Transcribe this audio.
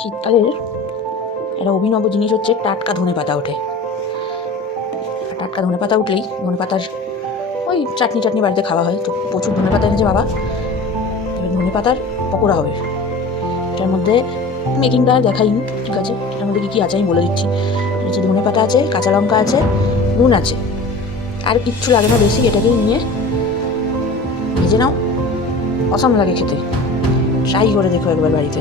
শীতকালের একটা অভিনব জিনিস হচ্ছে টাটকা ধনেপাতা ওঠে। টাটকা ধনেপাতা উঠলেই ধনেপাতার ওই চাটনি বাড়িতে খাওয়া হয়। তো প্রচুর ধনেপাতা এনেছে বাবা, এবার ধনেপাতার পকোড়া হবে। এটার মধ্যে মেকিংটা দেখাইনি, ঠিক আছে? এটার মধ্যে কী কী আছে আমি বলে দিচ্ছি। হচ্ছে ধনেপাতা আছে, কাঁচা লঙ্কা আছে, নুন আছে, আর কিচ্ছু লাগে না বেশি। এটাকে নিয়ে ভেজে নাও, অসাম লাগে খেতে। ট্রাই করে দেখো একবার বাড়িতে।